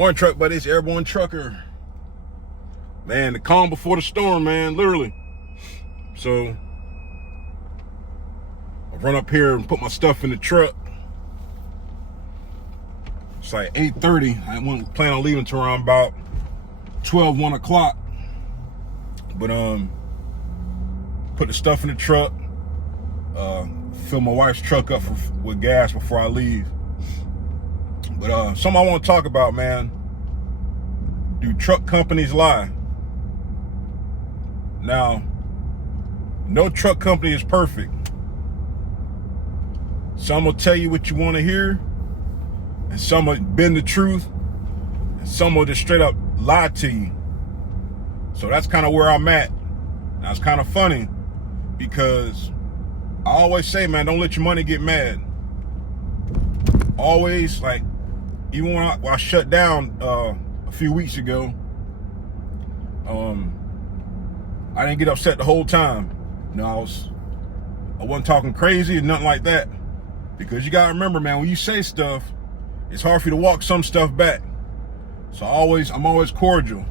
One truck, buddy. It's Airborne Trucker. Man, the calm before the storm, man, literally. So I run up here and put my stuff in the truck. It's like 8:30. I wasn't planning on leaving until around about 12, 1 o'clock. But put the stuff in the truck. Fill my wife's truck up with gas before I leave. But something I want to talk about, man. Do truck companies lie? Now, no truck company is perfect. Some will tell you what you want to hear, and some will bend the truth, and some will just straight up lie to you. So that's kind of where I'm at. Now, it's kind of funny because I always say, man, don't let your money get mad. Always, like, even when I shut down a few weeks ago, I didn't get upset the whole time. You know, I wasn't talking crazy or nothing like that. Because you gotta remember, man, when you say stuff, it's hard for you to walk some stuff back. So I'm always cordial.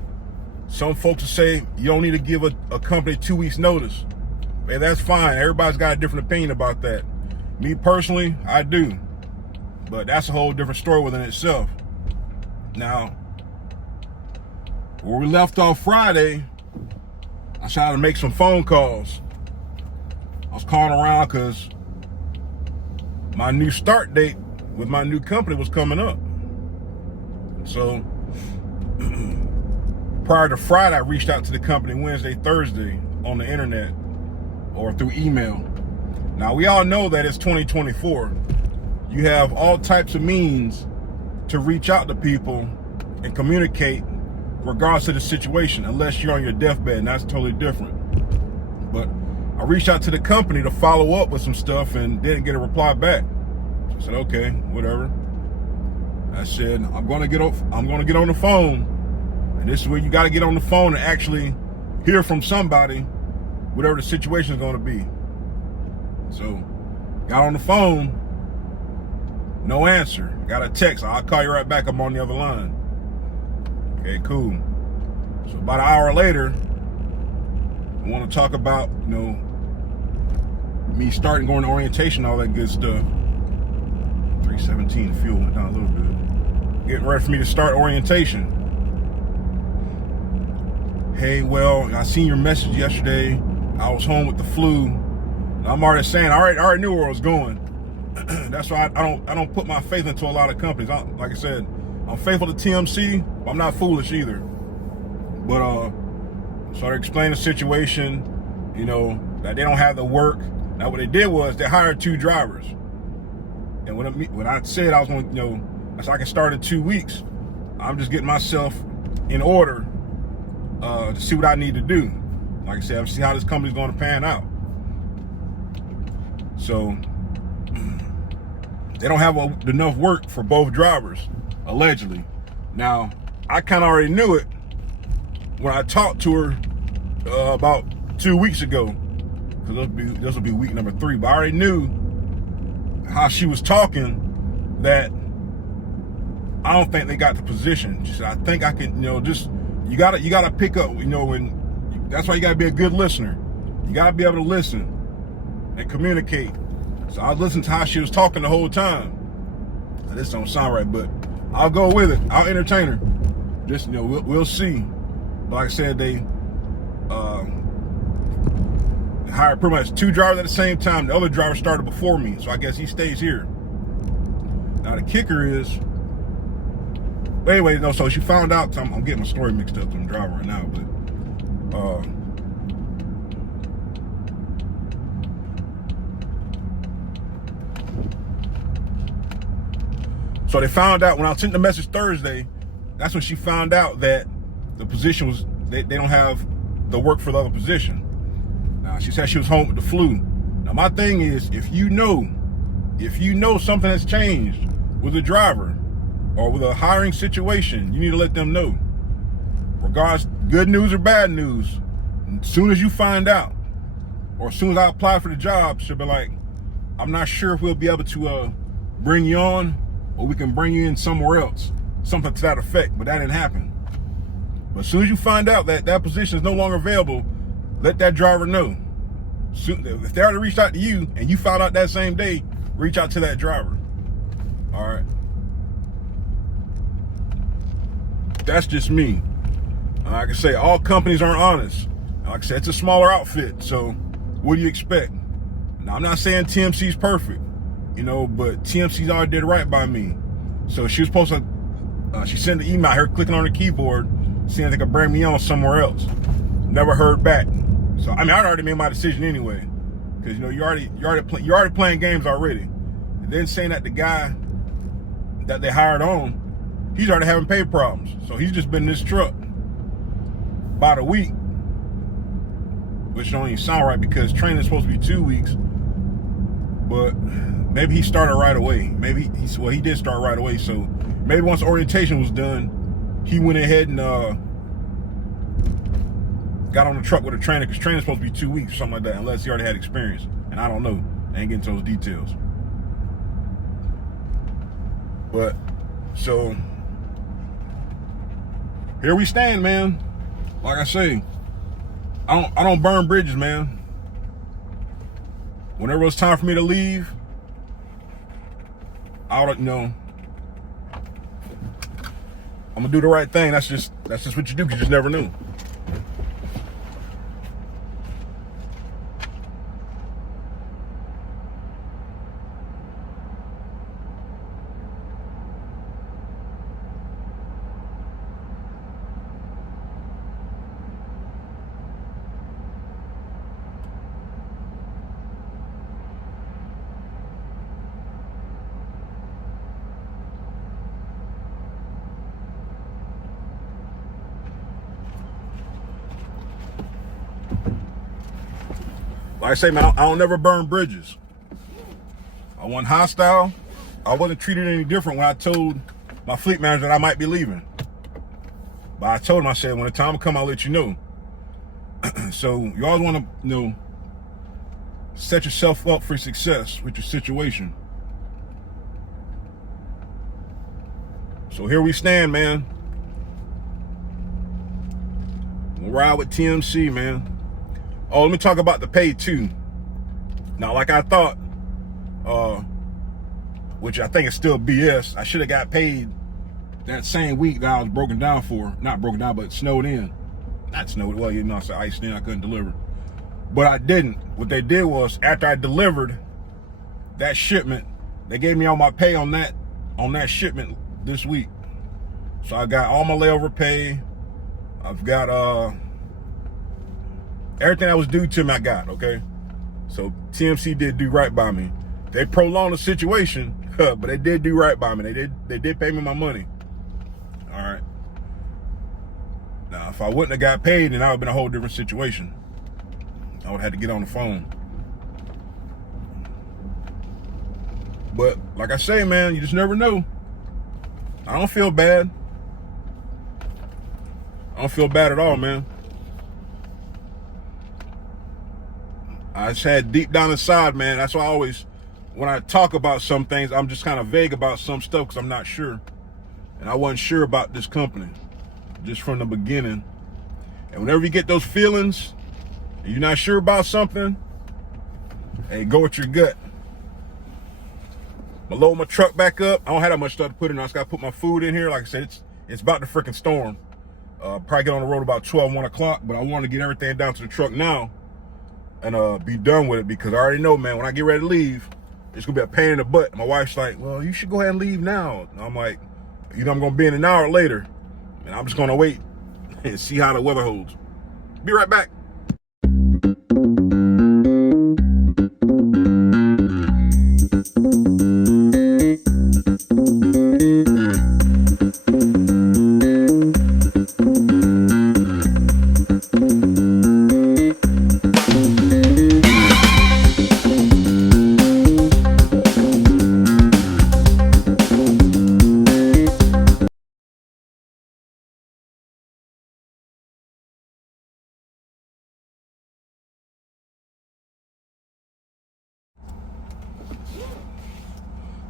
Some folks will say you don't need to give a company 2 weeks notice. Man, that's fine. Everybody's got a different opinion about that. Me personally, I do. But that's a whole different story within itself. Now, where we left off Friday, I tried to make some phone calls. I was calling around because my new start date with my new company was coming up. So prior to Friday, I reached out to the company Wednesday, Thursday on the internet or through email. Now, we all know that it's 2024. You have all types of means to reach out to people and communicate regardless of the situation, unless you're on your deathbed, and that's totally different. But I reached out to the company to follow up with some stuff and didn't get a reply back. So I said, okay, whatever. I said, I'm gonna get on the phone, and this is where you gotta get on the phone and actually hear from somebody, whatever the situation is gonna be. So got on the phone, no answer. Got a text, I'll call you right back, I'm on the other line. Okay, cool. So about an hour later, I want to talk about, you know, me starting going to orientation, all that good stuff. 317 fuel went down a little bit. Getting ready for me to start orientation. Hey, well, I seen your message yesterday. I was home with the flu. And I'm already saying, I already knew where I was going. That's why I don't put my faith into a lot of companies. Like I said, I'm faithful to TMC, but I'm not foolish either. But started explaining the situation, you know, that they don't have the work. Now what they did was they hired 2 drivers. And when I said I was going to, you know, so I can start in 2 weeks, I'm just getting myself in order to see what I need to do. Like I said, I'm see how this company's going to pan out. So they don't have enough work for both drivers, allegedly. Now, I kind of already knew it when I talked to her about 2 weeks ago, because this will be week number 3. But I already knew how she was talking that I don't think they got the position. She said, I think I can, you know, just you gotta pick up, you know, that's why you gotta be a good listener. You gotta be able to listen and communicate. So I listened to how she was talking the whole time. Now, this don't sound right, but I'll go with it. I'll entertain her. Just, you know, we'll see. But like I said, they hired pretty much 2 drivers at the same time. The other driver started before me, so I guess he stays here. Now the kicker is, but anyway, no. So she found out. I'm getting my story mixed up. I'm driving right now, but so they found out when I sent the message Thursday. That's when she found out that the position was they don't have the work for the other position. Now she said she was home with the flu. Now my thing is, if you know something has changed with a driver or with a hiring situation, you need to let them know. Regardless, good news or bad news, as soon as you find out, or as soon as I apply for the job, she'll be like, I'm not sure if we'll be able to bring you on, or we can bring you in somewhere else. something to that effect, but that didn't happen. But as soon as you find out that that position is no longer available, let that driver know. If they already reached out to you and you found out that same day, reach out to that driver. All right. That's just me. Like I say, all companies aren't honest. Like I said, it's a smaller outfit, so what do you expect? Now, I'm not saying TMC's perfect, you know, but TMC's already did right by me. So she was supposed to, she sent an email, her clicking on the keyboard, seeing if they could bring me on somewhere else. Never heard back. So I mean, I already made my decision anyway, because you know you're already playing games already. And then saying that the guy that they hired on, he's already having pay problems. So he's just been in this truck about a week, which don't even sound right because training's supposed to be 2 weeks. But maybe he started right away. Maybe he did start right away. So maybe once orientation was done, he went ahead and got on the truck with a trainer, because training's supposed to be 2 weeks or something like that, unless he already had experience. And I don't know. I ain't getting to those details. But so here we stand, man. Like I say, I don't burn bridges, man. Whenever it's time for me to leave, I don't know. I'm gonna do the right thing. That's just what you do, because you just never knew. Like I say, man, I don't never burn bridges. I wasn't hostile. I wasn't treated any different when I told my fleet manager that I might be leaving. But I told him, I said, when the time comes, I'll let you know. So you always want to, you know, set yourself up for success with your situation. So here we stand, man. We'll ride with TMC, man. Oh, let me talk about the pay too. Now, like I thought, which I think is still BS, I should have got paid that same week that I was broken down for. Not broken down, but snowed in. Not snowed, well, you know, I said iced in, I couldn't deliver. But I didn't. What they did was, after I delivered that shipment, they gave me all my pay on that shipment this week. So I got all my layover pay. I've got everything that was due to me, I got, okay? So TMC did do right by me. They prolonged the situation, but they did do right by me. They did pay me my money. All right. Now, if I wouldn't have got paid, then that would have been a whole different situation. I would have had to get on the phone. But like I say, man, you just never know. I don't feel bad. I don't feel bad at all, man. I just had deep down inside, man. That's why I always, when I talk about some things, I'm just kind of vague about some stuff because I'm not sure. And I wasn't sure about this company just from the beginning. And whenever you get those feelings and you're not sure about something, hey, go with your gut. I'm gonna load my truck back up. I don't have that much stuff to put in. I just gotta put my food in here. Like I said, it's about to freaking storm. Probably get on the road about 12, 1 o'clock, but I want to get everything down to the truck now and be done with it, because I already know, man, when I get ready to leave, it's gonna be a pain in the butt. My wife's like, well, you should go ahead and leave now. And I'm like, you know, I'm gonna be in an hour later, and I'm just gonna wait and see how the weather holds. Be right back.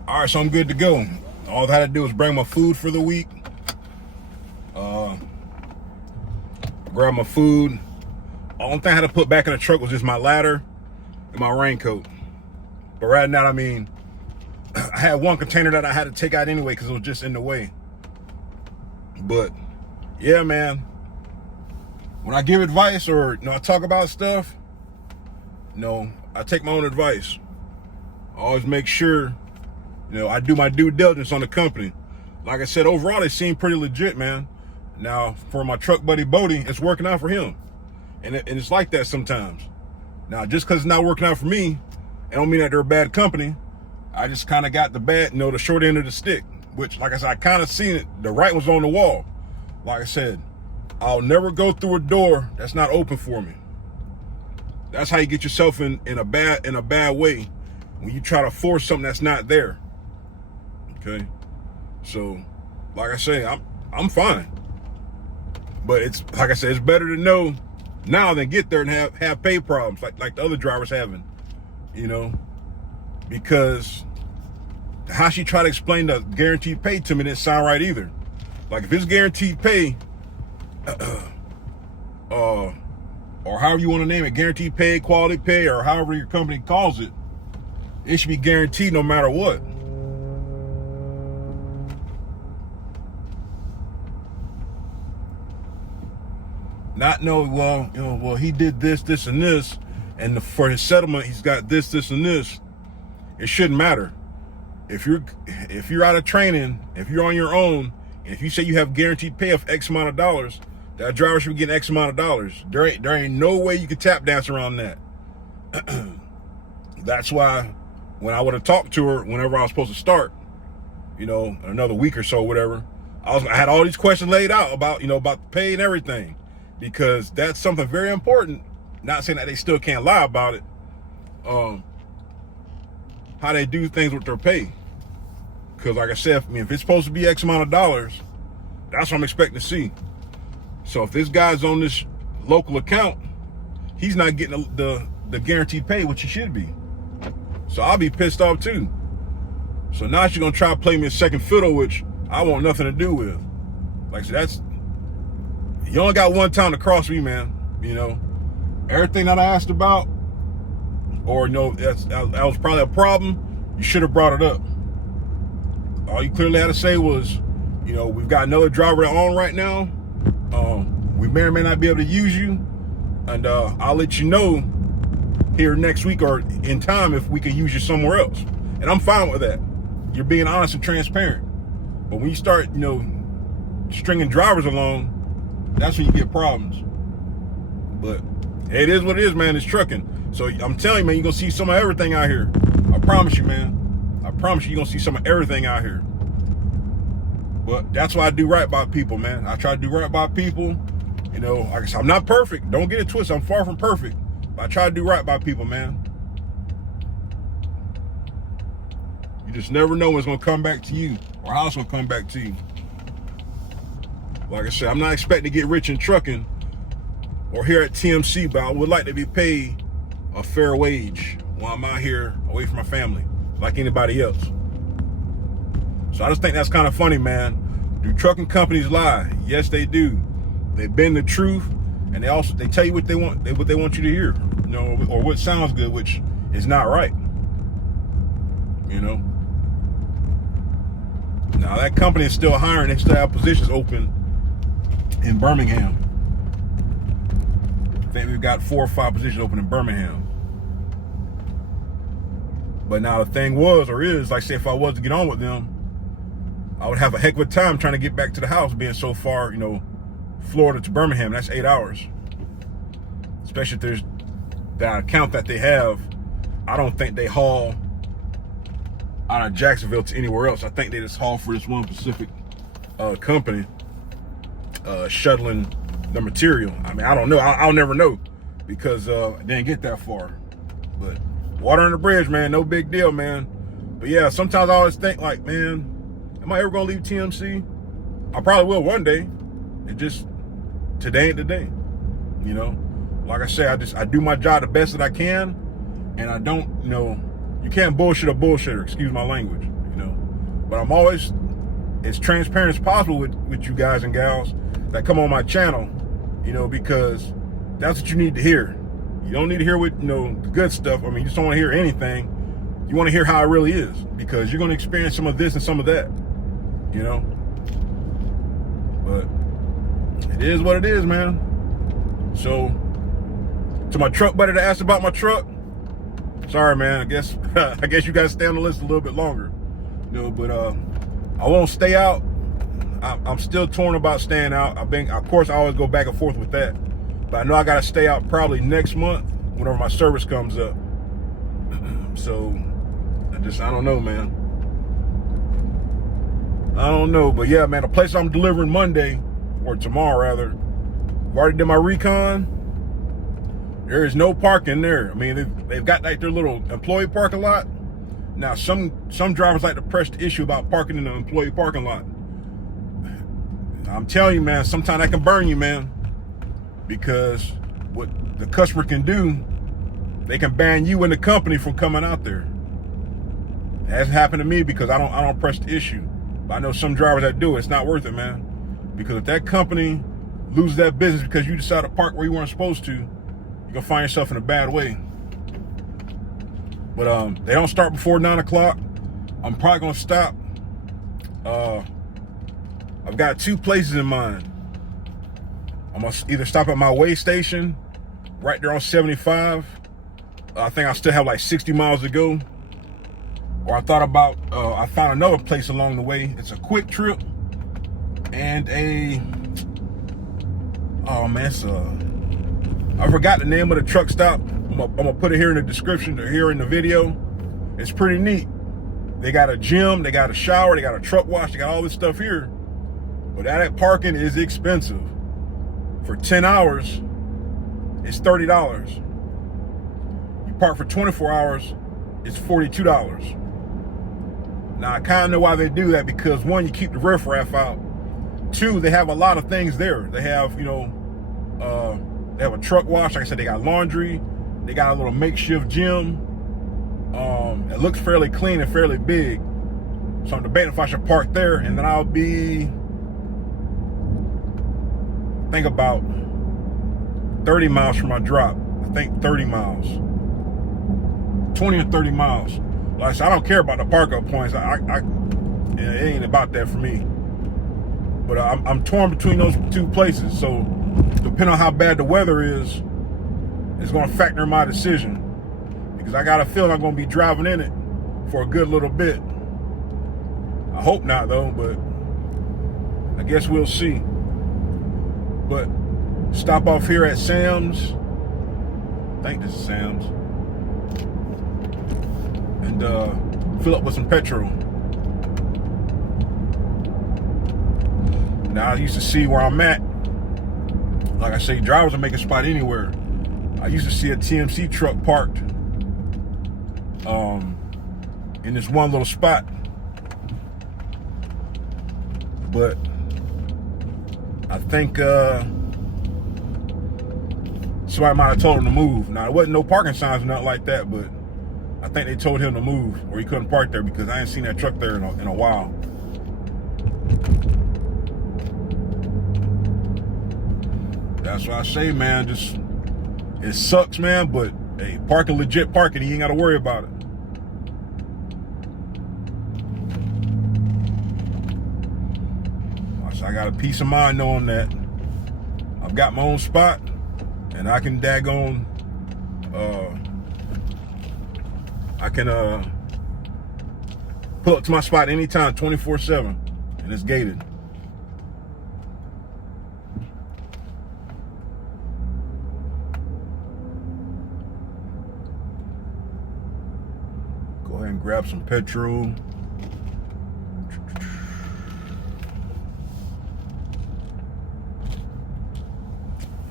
All right, so I'm good to go. All I had to do was bring my food for the week, grab my food. Only thing I had to put back in the truck was just my ladder and my raincoat. But right now, I mean, I had one container that I had to take out anyway because it was just in the way. But yeah, man, when I give advice or I talk about stuff, I take my own advice. I always make sure, I do my due diligence on the company. Like I said, overall, they seem pretty legit, man. Now, for my truck buddy Bodie, it's working out for him. And it's like that sometimes. Now, just because it's not working out for me, it don't mean that they're a bad company. I just kind of got the short end of the stick, which, like I said, I kind of seen it. The right was on the wall. Like I said, I'll never go through a door that's not open for me. That's how you get yourself in a bad way when you try to force something that's not there. Okay? So, like I say, I'm fine. But it's, like I said, it's better to know now than get there and have pay problems like the other drivers having, because how she tried to explain the guaranteed pay to me didn't sound right either. Like, if it's guaranteed pay, or however you want to name it, guaranteed pay, quality pay, or however your company calls it, it should be guaranteed no matter what. Not know, well, he did this, this, and this, and for his settlement, he's got this, this, and this. It shouldn't matter. If you're out of training, if you're on your own, and if you say you have guaranteed pay of X amount of dollars, that driver should be getting X amount of dollars. There ain't no way you can tap dance around that. That's why when I would have talked to her whenever I was supposed to start, another week or so, whatever, I had all these questions laid out about the pay and everything. Because that's something very important. Not saying that they still can't lie about it. How they do things with their pay. Because like I said, if it's supposed to be X amount of dollars, that's what I'm expecting to see. So if this guy's on this local account, he's not getting the guaranteed pay, which he should be. So I'll be pissed off too. So now she's gonna try to play me a second fiddle, which I want nothing to do with. Like I said, you only got one time to cross me, man. Everything that I asked about, or that was probably a problem, you should have brought it up. All you clearly had to say was, we've got another driver on right now. We may or may not be able to use you, and I'll let you know here next week or in time if we can use you somewhere else. And I'm fine with that. You're being honest and transparent. But when you start, stringing drivers along, that's when you get problems. But it is what it is, man. It's trucking. So I'm telling you, man, you're going to see some of everything out here. I promise you, man. I promise you're going to see some of everything out here. But that's why I do right by people, man. I try to do right by people. Like I said, I'm not perfect. Don't get it twisted. I'm far from perfect. But I try to do right by people, man. You just never know when it's going to come back to you or how it's going to come back to you. Like I said, I'm not expecting to get rich in trucking or here at TMC, but I would like to be paid a fair wage while I'm out here away from my family, like anybody else. So I just think that's kind of funny, man. Do trucking companies lie? Yes, they do. They bend the truth, and they tell you what they want you to hear, or what sounds good, which is not right. Now that company is still hiring. They still have positions open in Birmingham. I think we've got 4 or 5 positions open in Birmingham. But now the thing was, or is, like say if I was to get on with them, I would have a heck of a time trying to get back to the house being so far, Florida to Birmingham. That's 8 hours. Especially if there's that account that they have. I don't think they haul out of Jacksonville to anywhere else. I think they just haul for this one specific company. Shuttling the material. I mean, I don't know. I'll never know because I didn't get that far. But water under the bridge, man. No big deal, man. But yeah, sometimes I always think like, man, am I ever gonna leave TMC? I probably will one day. It just today ain't the day. Like I say, I do my job the best that I can, and I don't, you can't bullshit a bullshitter. Excuse my language, But I'm always as transparent as possible with you guys and gals that come on my channel, you know, because that's what you need to hear. You don't need to hear what, you know, the good stuff. I mean, you just don't want to hear anything. You want to hear how it really is, because you're going to experience some of this and some of that, you know. But it is what it is, man. So, to my truck buddy that asked about my truck, sorry, man. I guess you guys stay on the list a little bit longer, you know. But I won't stay out. I'm still torn about staying out. Of course, I always go back and forth with that. But I know I got to stay out probably next month whenever my service comes up. So, I don't know, man. I don't know. But yeah, man, the place I'm delivering Monday, or tomorrow rather, I've already did my recon. There is no parking there. I mean, they've got like their little employee parking lot. Now, some drivers like to press the issue about parking in the employee parking lot. I'm telling you, man, sometimes that can burn you, man. Because what the customer can do, they can ban you and the company from coming out there. It hasn't happened to me because I don't press the issue. But I know some drivers that do. It's not worth it, man. Because if that company loses that business because you decided to park where you weren't supposed to, you're gonna find yourself in a bad way. But they don't start before 9 o'clock. I'm probably gonna stop. I've got 2 places in mind. I'm gonna either stop at my way station, right there on 75. I think I still have like 60 miles to go. Or I thought about, I found another place along the way. It's a Quick Trip and I forgot the name of the truck stop. I'm gonna put it here in the description or here in the video. It's pretty neat. They got a gym, they got a shower, they got a truck wash, they got all this stuff here. But that parking is expensive. For 10 hours, it's $30. You park for 24 hours, it's $42. Now, I kind of know why they do that, because 1, you keep the riffraff out. 2, they have a lot of things there. They have, you know, they have a truck wash. Like I said, they got laundry. They got a little makeshift gym. It looks fairly clean and fairly big. So I'm debating if I should park there, and then I'll be, I think, about 30 miles from my drop. I think 30 miles. 20 or 30 miles. Like I said, I don't care about the park up points. It ain't about that for me. But I'm torn between those 2 places. So depending on how bad the weather is, it's going to factor in my decision. Because I got a feeling I'm going to be driving in it for a good little bit. I hope not, though, but I guess we'll see. But stop off here at Sam's. I think this is Sam's. And fill up with some petrol. Now, I used to see where I'm at. Like I say, drivers will make a spot anywhere. I used to see a TMC truck parked in this one little spot. But I think somebody might have told him to move. Now, there wasn't no parking signs or nothing like that, but I think they told him to move, or he couldn't park there, because I ain't seen that truck there in a while. That's what I say, man. Just, it sucks, man, but hey, parking legit parking, you ain't got to worry about it. So I got a peace of mind knowing that I've got my own spot, and I can daggone, pull up to my spot anytime, 24/7, and it's gated. Go ahead and grab some petrol.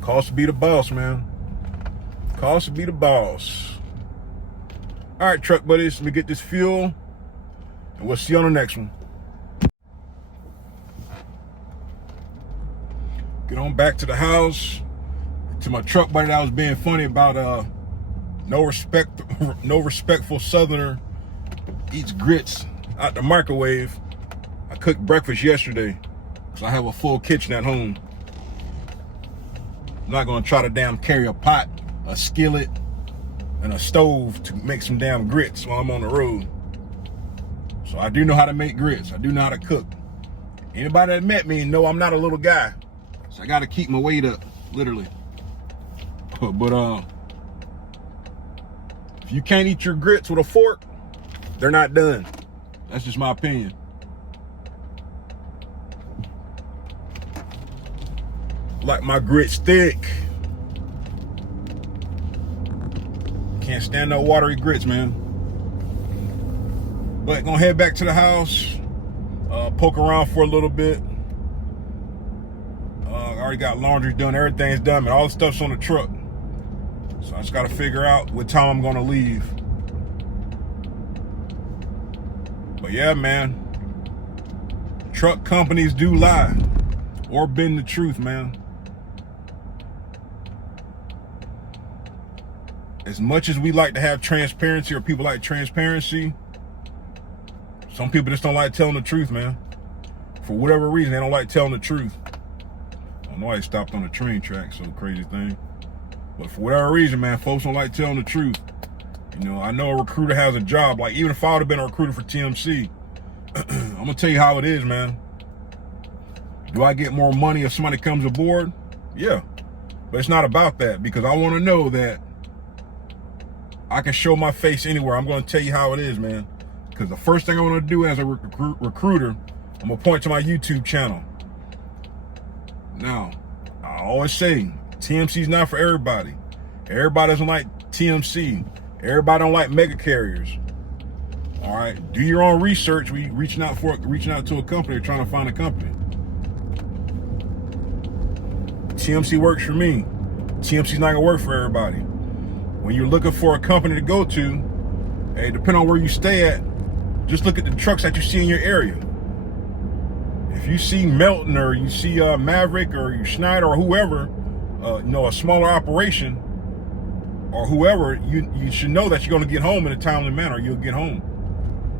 Cost to be the boss, man. Cost to be the boss. All right, truck buddies, let me get this fuel, and we'll see you on the next one. Get on back to the house. To my truck buddy that was being funny about no respectful Southerner eats grits out the microwave. I cooked breakfast yesterday, so I have a full kitchen at home. I'm not gonna try to damn carry a pot, a skillet, and a stove to make some damn grits while I'm on the road. So I do know how to make grits. I do know how to cook. Anybody that met me know I'm not a little guy. So I gotta keep my weight up, literally. But if you can't eat your grits with a fork, they're not done. That's just my opinion. Like my grits thick. Can't stand no watery grits, man. But gonna head back to the house, poke around for a little bit. I already got laundry done, everything's done, and all the stuff's on the truck. So I just gotta figure out what time I'm gonna leave. But yeah, man, truck companies do lie or bend the truth, man. As much as we like to have transparency, or people like transparency, some people just don't like telling the truth, man. For whatever reason, they don't like telling the truth. I don't know why they stopped on the train track, so crazy thing. But for whatever reason, man, folks don't like telling the truth. You know, I know a recruiter has a job. Like, even if I would have been a recruiter for TMC, I'm gonna tell you how it is, man. Do I get more money if somebody comes aboard? Yeah. But it's not about that, because I want to know that I can show my face anywhere. I'm going to tell you how it is, man. Because the first thing I want to do as a recruiter, I'm going to point to my YouTube channel. Now, I always say, TMC's not for everybody. Everybody doesn't like TMC. Everybody don't like mega carriers. All right, do your own research. We reaching out to a company, trying to find a company. TMC works for me. TMC's not gonna work for everybody. When you're looking for a company to go to, hey, depending on where you stay at, just look at the trucks that you see in your area. If you see Melton, or you see Maverick, or you Schneider, or whoever, a smaller operation, or whoever, you should know that you're going to get home in a timely manner. You'll get home.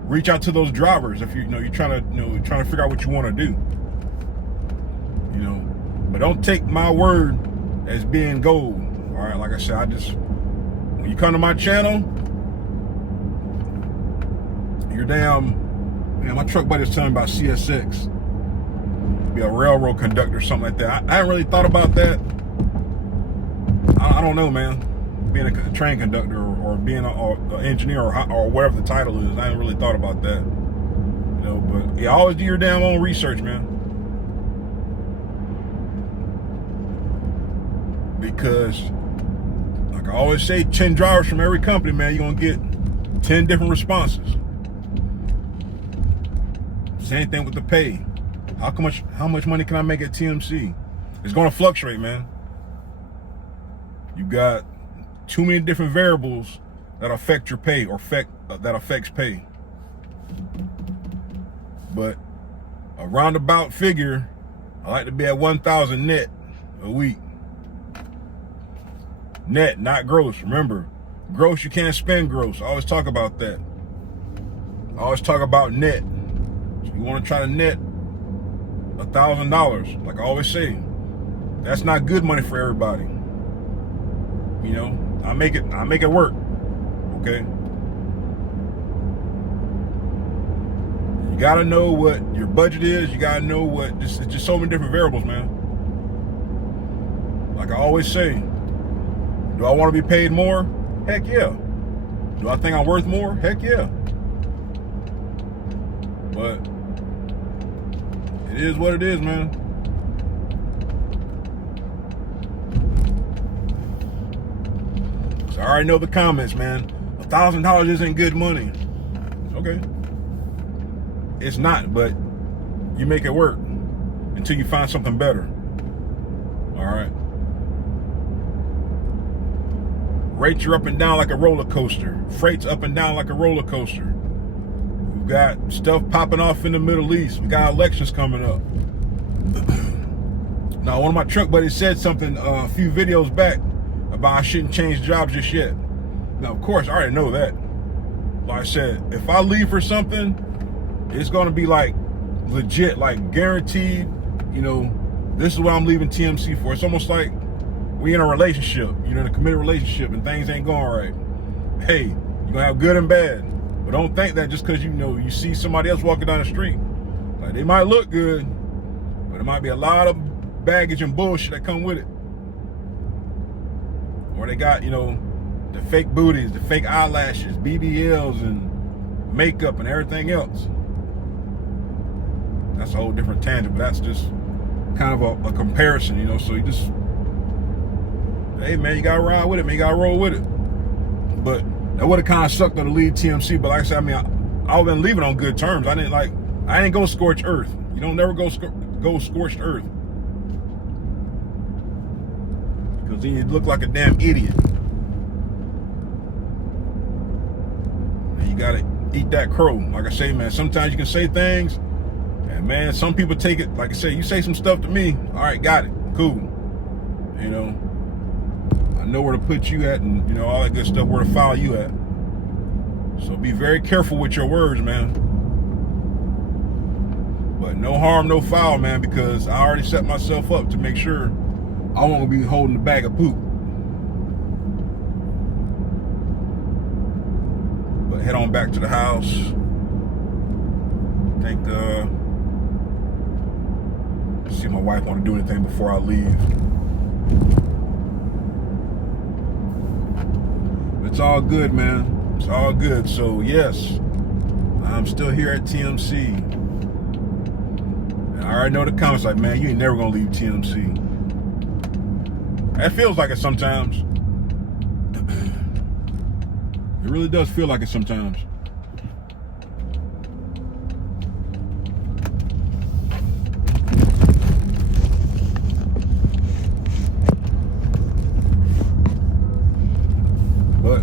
Reach out to those drivers if you're trying to figure out what you want to do. But don't take my word as being gold. All right, like I said, when you come to my channel, you're my truck buddy's telling me about CSX. Be a railroad conductor or something like that. I haven't really thought about that. I don't know, man. Being a train conductor or being an engineer or whatever the title is, I haven't really thought about that. But yeah, always do your damn own research, man. Because, like I always say, 10 drivers from every company, man, you're gonna get 10 different responses. Same thing with the pay. How much money can I make at TMC? It's gonna fluctuate, man. You got too many different variables that affect your pay, or that affects pay. But a roundabout figure, I like to be at 1,000 net a week. Net, not gross. Remember, gross, you can't spend gross. I always talk about that. I always talk about net. So you want to try to net $1,000, like I always say. That's not good money for everybody. I make it work. Okay. You gotta know what your budget is. You gotta know it's just so many different variables, man. Like I always say, do I want to be paid more? Heck yeah. Do I think I'm worth more? Heck yeah. But it is what it is, man. So I already know the comments, man. $1,000 isn't good money. Okay. It's not, but you make it work until you find something better. All right. Rates are up and down like a roller coaster. Freight's up and down like a roller coaster. We've got stuff popping off in the Middle East. We got elections coming up. Now, one of my truck buddies said something a few videos back about I shouldn't change jobs just yet. Now, of course, I already know that. Like I said, if I leave for something, it's going to be like legit, like guaranteed, this is what I'm leaving TMC for. It's almost like we in a relationship, you're in a committed relationship and things ain't going right. Hey, you're gonna have good and bad. But don't think that just because you see somebody else walking down the street, like they might look good, but it might be a lot of baggage and bullshit that come with it. Or they got, the fake booties, the fake eyelashes, BBLs and makeup and everything else. That's a whole different tangent, but that's just kind of a comparison, so you just, hey man, you gotta ride with it, man, you gotta roll with it. But that would have kind of sucked to leave TMC, but like I said, I've been leaving on good terms. I didn't go scorched earth. You don't never go scorched earth, because then you look like a damn idiot. And you gotta eat that crow. Like I say, man, sometimes you can say things, and man, some people take it, like I say, you say some stuff to me, all right, got it, cool. I know where to put you at, and all that good stuff, where to file you at. So be very careful with your words, man. But no harm, no foul, man, because I already set myself up to make sure I won't be holding a bag of poop. But head on back to the house. I think, see if my wife want to do anything before I leave. It's all good, man. It's all good. So yes, I'm still here at TMC. And I already know the comments like, man, you ain't never gonna leave TMC. That feels like it sometimes. It really does feel like it sometimes. But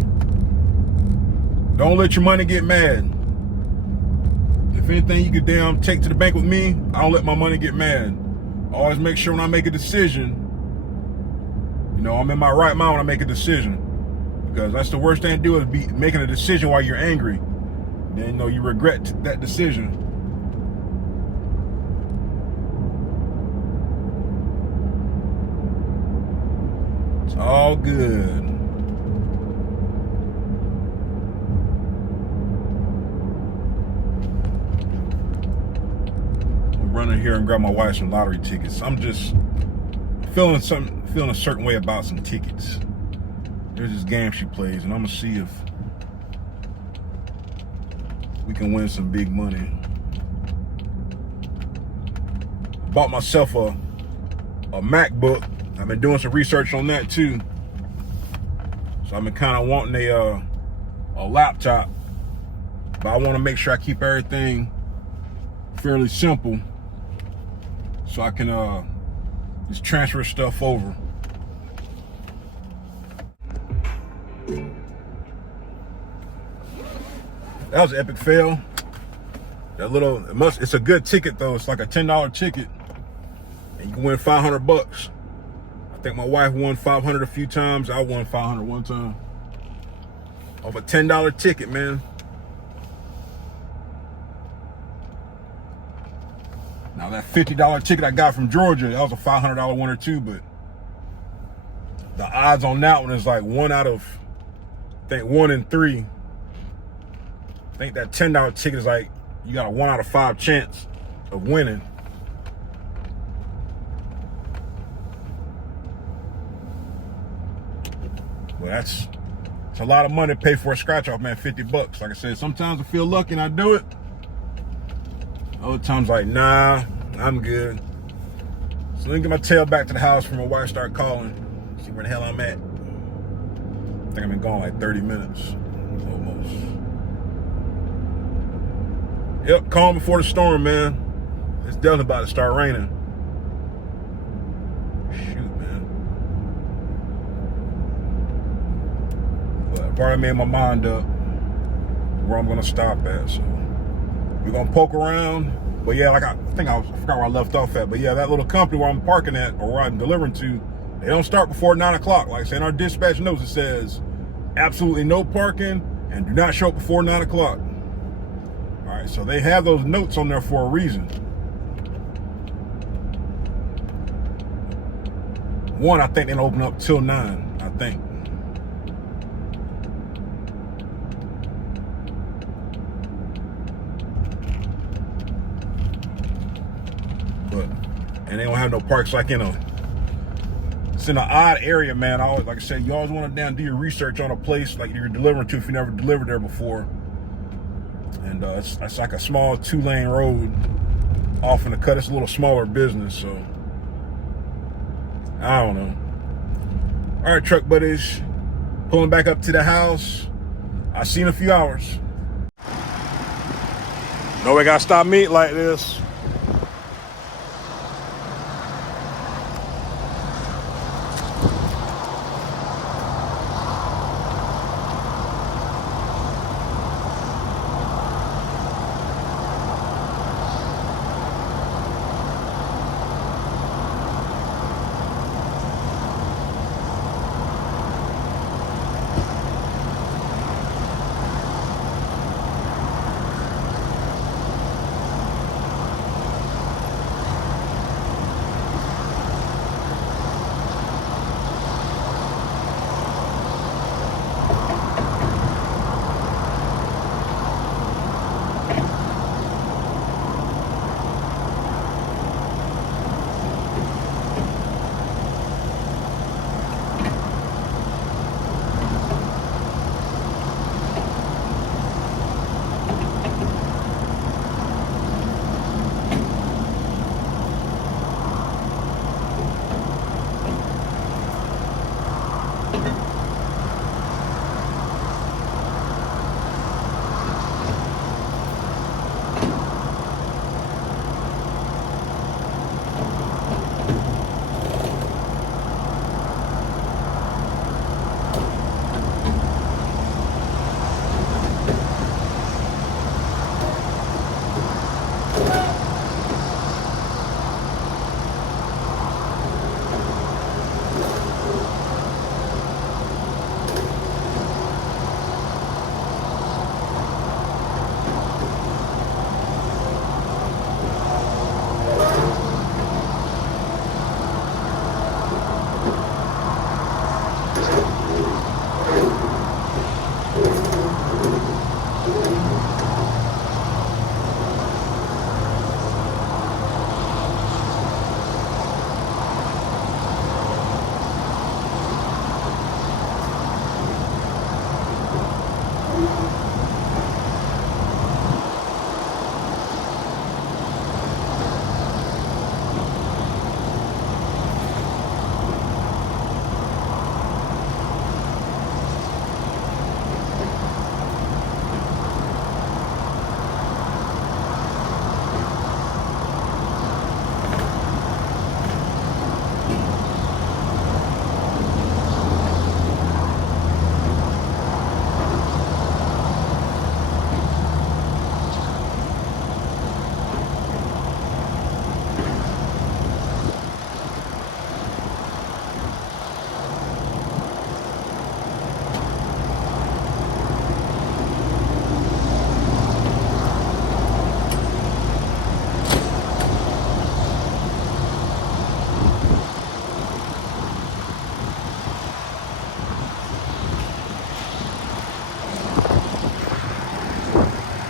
don't let your money get mad. If anything you could damn take to the bank with me, I don't let my money get mad. I always make sure when I make a decision, I'm in my right mind when I make a decision. Because that's the worst thing to do, is be making a decision while you're angry. Then you regret that decision. It's all good. Running here and grab my wife some lottery tickets. I'm just feeling a certain way about some tickets. There's this game she plays, and I'm gonna see if we can win some big money. Bought myself a MacBook. I've been doing some research on that too. So I've been kind of wanting a laptop, but I want to make sure I keep everything fairly simple, so I can just transfer stuff over. That was an epic fail. It's a good ticket though. It's like a $10 ticket, and you can win $500. I think my wife won 500 a few times. I won 500 one time off a $10 ticket, man. Now that $50 ticket I got from Georgia, that was a $500 winner too, but the odds on that one is like 1 out of, I think 1 in 3. I think that $10 ticket is like, you got a 1 out of 5 chance of winning. Well, it's a lot of money to pay for a scratch off, man. $50. Like I said, sometimes I feel lucky and I do it. Other times like, nah, I'm good. So let me get my tail back to the house before my wife start calling. See where the hell I'm at. I think I've been gone like 30 minutes, almost. Yep, calm before the storm, man. It's definitely about to start raining. Shoot, man. But I've already made my mind up where I'm gonna stop at, so we're gonna poke around. But yeah, I forgot where I left off at. But yeah, that little company where I'm parking at, or where I'm delivering to, they don't start before 9 o'clock. Like I said, in our dispatch notes, it says absolutely no parking and do not show up before 9 o'clock. All right, so they have those notes on there for a reason. 1, I think they don't open up till 9, I think. But, and they don't have no parks like it's in an odd area, man. Like I said, you always want to do your research on a place like you're delivering to if you never delivered there before. And it's like a small 2-lane road off in the cut. It's a little smaller business, so I don't know. All right, truck buddies, pulling back up to the house. I'll see you in a few hours. No, we gotta stop meat like this.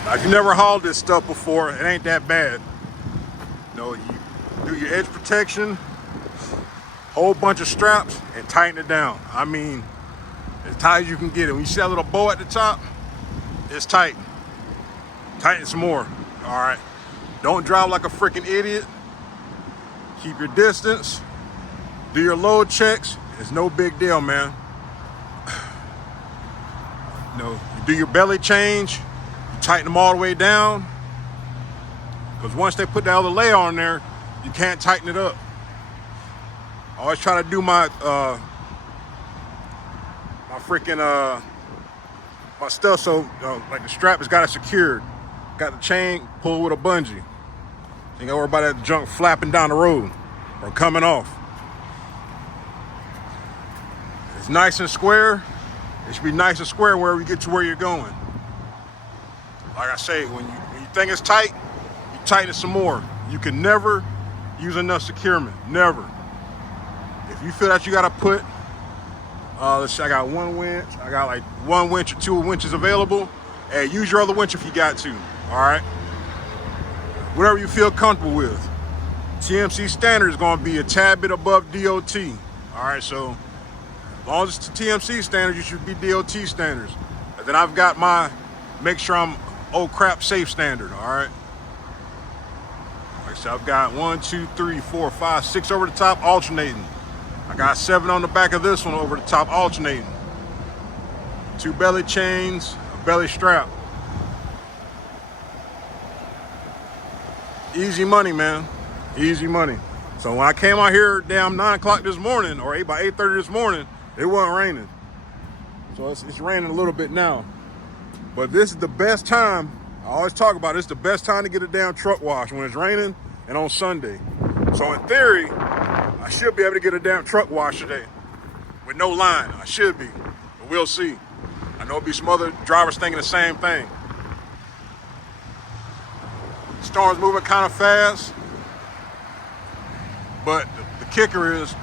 If you never hauled this stuff before, it ain't that bad. You know, you do your edge protection, whole bunch of straps, and tighten it down. I mean, as tight as you can get it. When you see that little bow at the top, it's tight. Tighten some more, all right? Don't drive like a freaking idiot. Keep your distance. Do your load checks. It's no big deal, man. You know, you do your belly change. Tighten them all the way down, because once they put the other layer on there, you can't tighten it up. I always try to do my stuff so like the strap has got it secured, got the chain pulled with a bungee. You ain't gotta worry about that junk flapping down the road or coming off. It's nice and square. It should be nice and square wherever you get to where you're going. Like I say, when you think it's tight, you tighten it some more. You can never use enough securement, never. If you feel that you gotta put, let's see, I got one winch. I got like one winch or two winches available. Hey, use your other winch if you got to, all right? Whatever you feel comfortable with. TMC standard is gonna be a tad bit above DOT, all right? So as long as it's TMC standards, you should be DOT standards. And then I've got my, make sure I'm oh crap safe standard, all right? Like I said, I've got 1, 2, 3, 4, 5, 6 over the top alternating. I got 7 on the back of this one over the top alternating. 2 belly chains, a belly strap. Easy money, man. Easy money. So when I came out here damn 9 o'clock this morning, or by 8:30 this morning, it wasn't raining. So it's raining a little bit now. But this is the best time, I always talk about it, it's the best time to get a damn truck wash, when it's raining and on Sunday. So in theory, I should be able to get a damn truck wash today with no line. I should be, but we'll see. I know there'll be some other drivers thinking the same thing. Storm's moving kind of fast, but the kicker is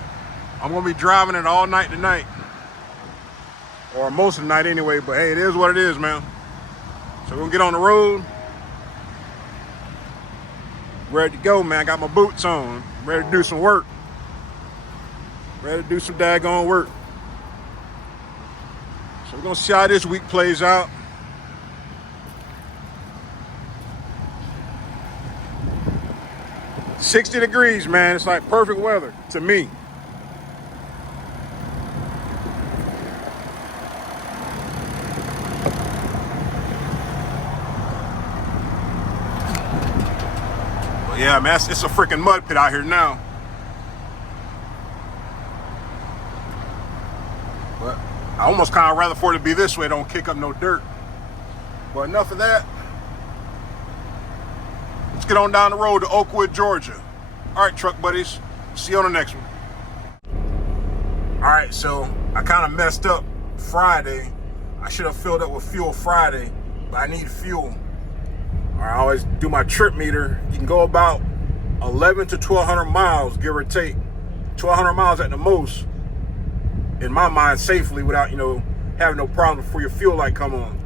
I'm gonna be driving it all night tonight, or most of the night anyway, but hey, it is what it is, man. So we're gonna get on the road. Ready to go, man. I got my boots on. Ready to do some work. Ready to do some daggone work. So we're gonna see how this week plays out. "60 degrees, man. It's like perfect weather to me. But yeah, man, it's a freaking mud pit out here now. But I almost kind of rather for it to be this way, don't kick up no dirt. But enough of that. Let's get on down the road to Oakwood, Georgia. All right, truck buddies. See you on the next one. All right, so I kind of messed up Friday. I should have filled up with fuel Friday, but I need fuel. All right, I always do my trip meter. You can go about 11 to 1,200 miles, give or take. 1,200 miles at the most, in my mind, safely without, having no problem before your fuel light come on.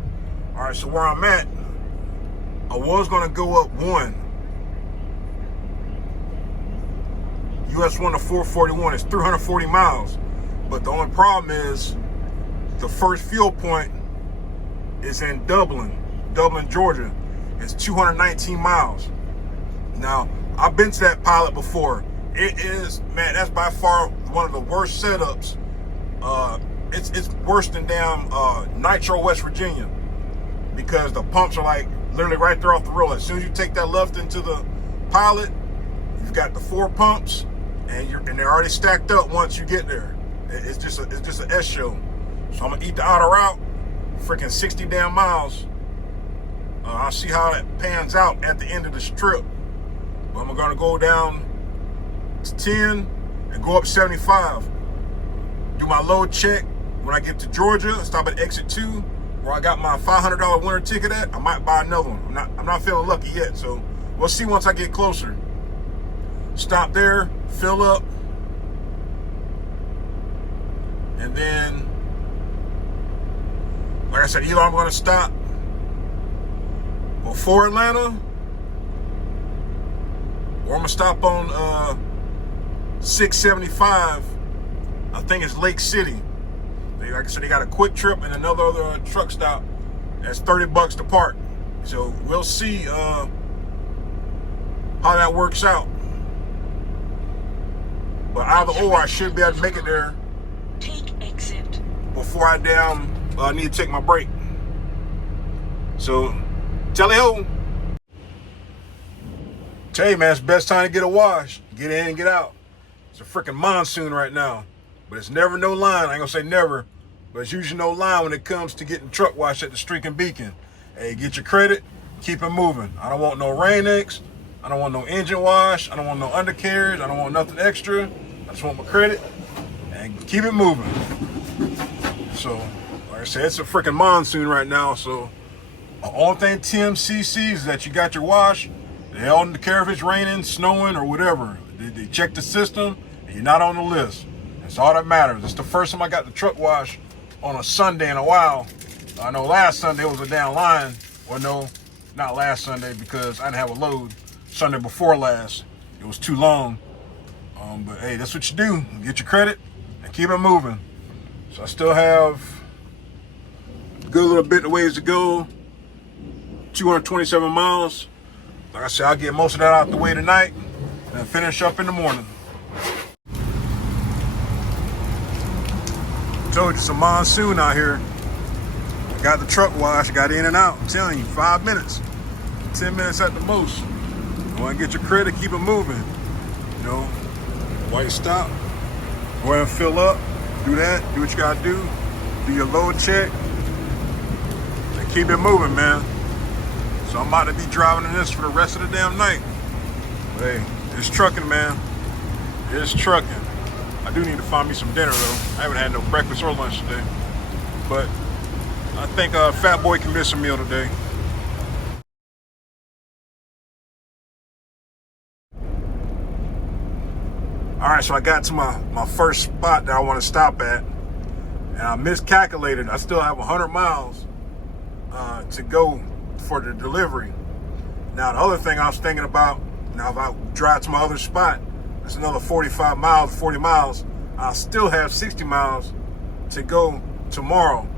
All right, so where I'm at, I was gonna go up 1. US 1 to 441 is 340 miles. But the only problem is the first fuel point is in Dublin, Georgia. It's 219 miles. Now, I've been to that pilot before. It is, man, that's by far one of the worst setups. It's worse than damn Nitro, West Virginia, because the pumps are like literally right there off the road. As soon as you take that left into the pilot, you've got the 4 pumps, and they're already stacked up once you get there. It's just an S show. So I'm gonna eat the outer route, freaking 60 damn miles. I'll see how it pans out at the end of this trip. But I'm gonna go down to 10 and go up 75. Do my load check when I get to Georgia. Stop at exit 2, where I got my $500 winter ticket at. I might buy another one. I'm not feeling lucky yet, so we'll see once I get closer. Stop there, fill up, and then, like I said, either I'm going to stop before Atlanta, or I'm going to stop on 675. I think it's Lake City. Like I said, they got a quick trip and another truck stop. That's $30 to park. So we'll see how that works out. But either or, I should be able to make it there. Take exit Before I need to take my break. So, tally ho. Tell you, man, it's the best time to get a wash. Get in and get out. It's a freaking monsoon right now. But it's never no line. I ain't gonna say never, but it's usually no line when it comes to getting truck wash at the Streak and Beacon. Hey, get your credit, keep it moving. I don't want no Rain-X. I don't want no engine wash. I don't want no undercarriage. I don't want nothing extra. I just want my credit and keep it moving. So, like I said, it's a freaking monsoon right now. So, the only thing TMC sees is that you got your wash. They don't care if it's raining, snowing, or whatever. They check the system, and you're not on the list. That's all that matters. It's the first time I got the truck wash on a Sunday in a while. I know last Sunday was a down line. Well, no, not last Sunday because I didn't have a load. Sunday before last, it was too long. But hey, that's what you do. Get your credit and keep it moving. So I still have a good little bit of ways to go. 227 miles. Like I said, I'll get most of that out the way tonight and finish up in the morning. Told you, it's a monsoon out here. I got the truck washed, got in and out. I'm telling you, 5 minutes, 10 minutes at the most. You want to get your credit, keep it moving. You know, while you stop, go ahead and fill up, do that, do what you got to do your load check, and keep it moving, man. So I'm about to be driving in this for the rest of the damn night. But hey, it's trucking, man. It's trucking. I do need to find me some dinner, though. I haven't had no breakfast or lunch today. But I think Fat Boy can miss a meal today. All right, so I got to my first spot that I want to stop at. And I miscalculated. I still have 100 miles to go for the delivery. Now, the other thing I was thinking about, now if I drive to my other spot, it's another 45 miles, 40 miles. I'll still have 60 miles to go tomorrow.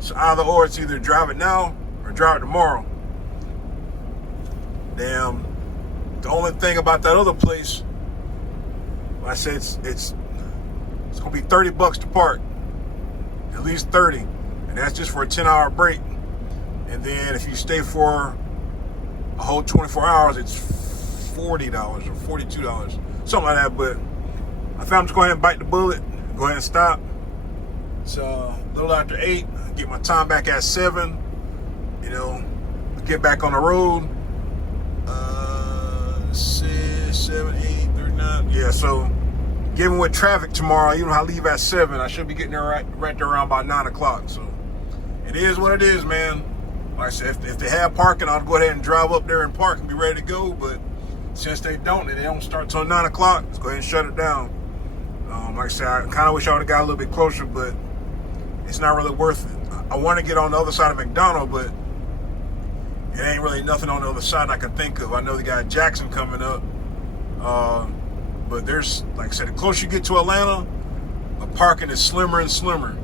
So or it's either drive it now or drive it tomorrow. Damn. The only thing about that other place, like I said, it's gonna be $30 to park. At least 30. And that's just for a 10-hour break. And then if you stay for a whole 24 hours, it's $40 or $42. Something like that. But I think I'm just going ahead and bite the bullet. Go ahead and stop. It's a little after 8. Get my time back at 7. You know, get back on the road. 6, 7, 8, 39. Yeah, so given with traffic tomorrow, even if I leave at 7, I should be getting there right there around about 9 o'clock. So it is what it is, man. Like I said, if they have parking, I'll go ahead and drive up there and park and be ready to go. But since they don't, and they don't start till 9 o'clock, let's go ahead and shut it down. Like I said, I kind of wish I would have got a little bit closer, but it's not really worth it. I want to get on the other side of McDonald, but it ain't really nothing on the other side I can think of. I know they got Jackson coming up. But there's, like I said, the closer you get to Atlanta, the parking is slimmer and slimmer.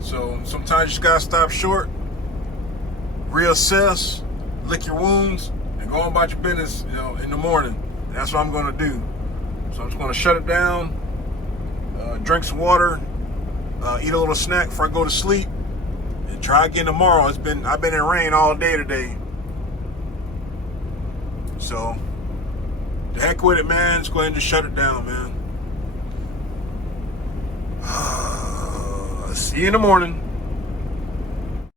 So sometimes you just gotta stop short, reassess, lick your wounds, and go on about your business, you know, in the morning. And that's what I'm gonna do. So I'm just gonna shut it down, drink some water, eat a little snack before I go to sleep, and try again tomorrow. I've been in rain all day today. So the heck with it, man. Just go ahead and just shut it down, man. See you in the morning.